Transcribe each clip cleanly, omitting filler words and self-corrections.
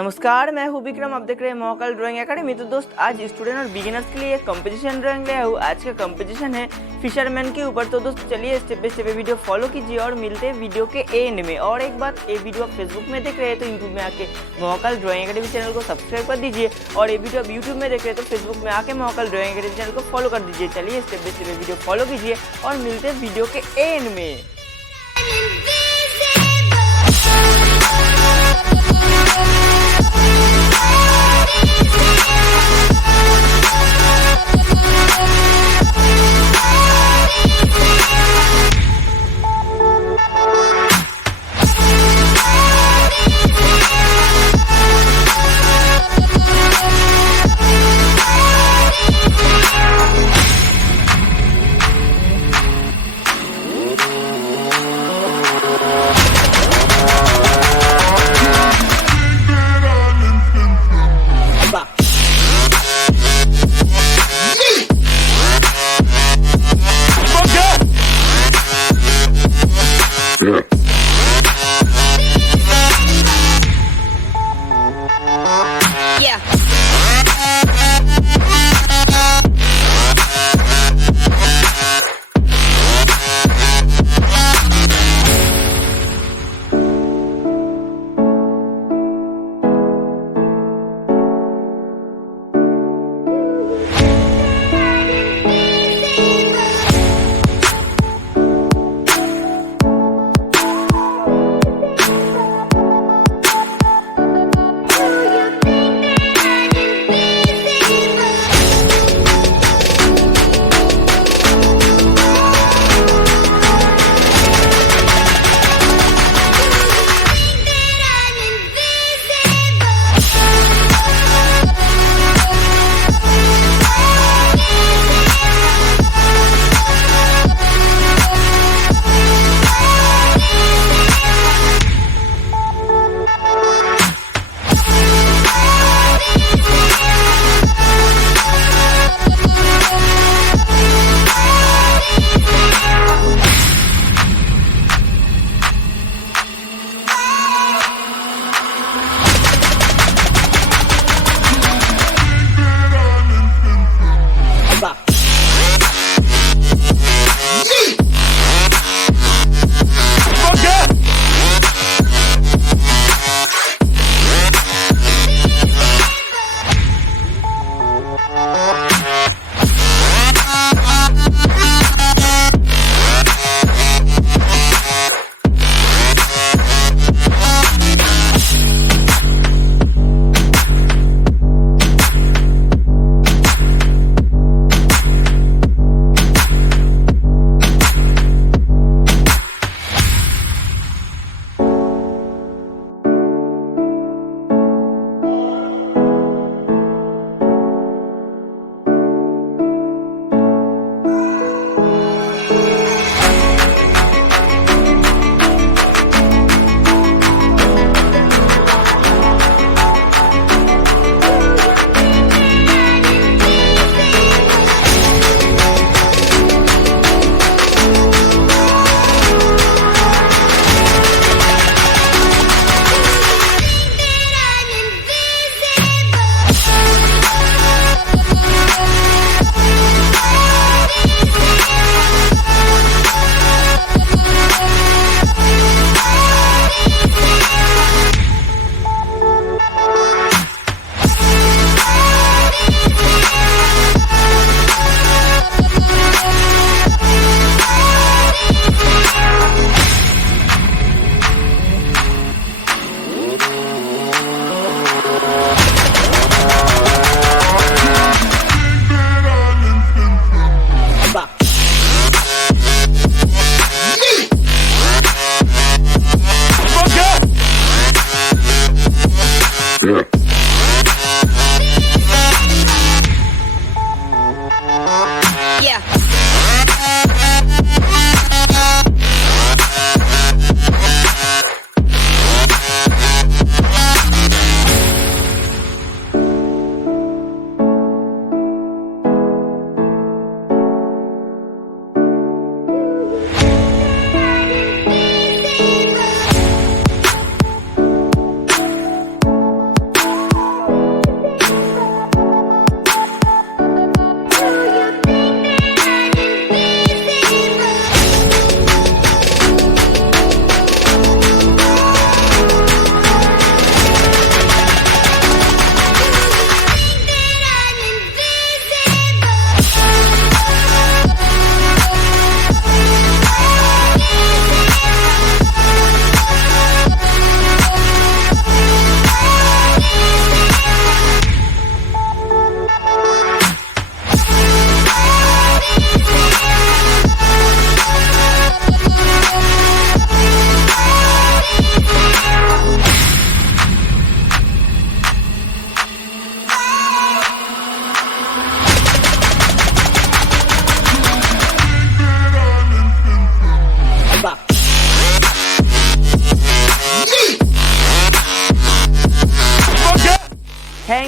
नमस्कार, मैं हूँ विक्रम। आप देख रहे हैं महाकाल ड्राइंग एकेडमी। तो दोस्त, आज स्टूडेंट और बिगिनर्स के लिए एक कंपटीशन ड्राइंग ले आया हूँ। आज का कंपटीशन है फिशरमैन के ऊपर। तो दोस्त चलिए step by step video follow कीजिए और मिलते हैं वीडियो के एंड में। और एक बात, ये वीडियो आप फेसबुक में देख रहे हैं तो यूट्यूब में आके महाकाल ड्राइंग एकेडमी चैनल को सब्सक्राइब कर दीजिए। और ये वीडियो आप यूट्यूब में देख रहे हैं तो फेसबुक में आके महाकाल ड्राइंग एकेडमी चैनल को फॉलो कर दीजिए। चलिए step by step video follow कीजिए और मिलते हैं वीडियो के एंड में।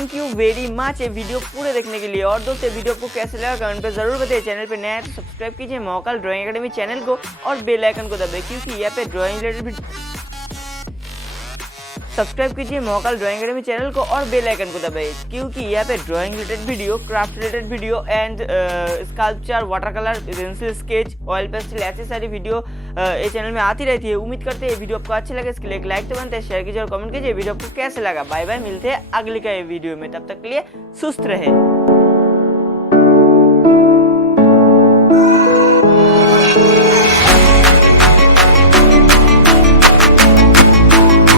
थैंक यू वेरी मच ये वीडियो पूरे देखने के लिए। और दोस्तों वीडियो को कैसे लगा कमेंट पे जरूर बताइए। चैनल पे नया है तो सब्सक्राइब कीजिए महाकाल ड्राइंग एकेडमी चैनल को और बेल आइकन को दबाइए, क्योंकि यहाँ पे ड्राइंग रिलेटेड सब्सक्राइब कीजिए महाकाल ड्राइंग एकेडमी चैनल को और बेल आइकन को दबाइए, क्योंकि यहाँ पे drawing related video, craft related video and sculpture, water colour, pencil sketch, oil pastel ऐसी सारी वीडियो ये चैनल में आती रहती है। उम्मीद करते हैं वीडियो आपको अच्छे लगे। इसके लिए एक लाइक तो बनता है, शेयर कीजिए और कमेंट कीजिए वीडियो आपको कैसे लगा। बाय बाय, मिलते हैं अगली का वीडियो में, तब तक के लिए सुस्त रहे।